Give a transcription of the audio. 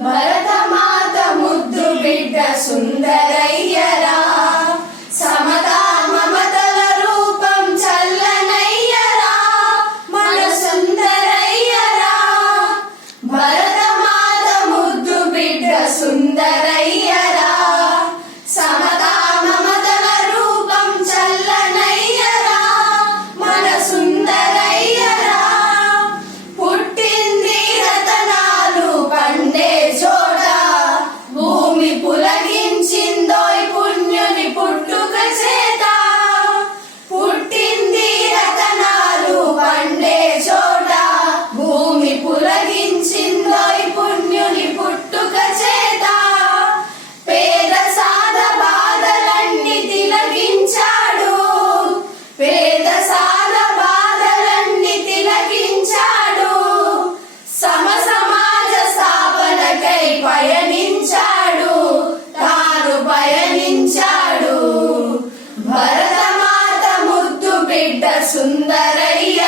భరతమాత ముద్దు బిడ్డ సుందరయ్యరా, సమతా మమతల రూపం చల్లనయ్యరా, మన సుందరయ్యరా. భరతమాత ముద్దు బిడ్డ సుందరయ్యరా, సమతా మమతల రూపం చల్లనయ్యరా, మన సుందరయ్యరా. పుట్టింది రతనాలు పండే చోట, భూమి పులగించిందోయ్ పుణ్యుని పుట్టుక చేత. పుట్టింది రతనాలు పండే చోట, భూమి పులగించిందోయ్ పుణ్యుని పుట్టుక చేత. పేద సాద బాధలన్నీ తిలగించాడు, పేద సాద బాధలన్నీ తిలగించాడు. సమాజ స్థాపనకై పయనించాడు, తాను పయనించాడు. భరతమాత ముద్దు బిడ్డ సుందరయ్య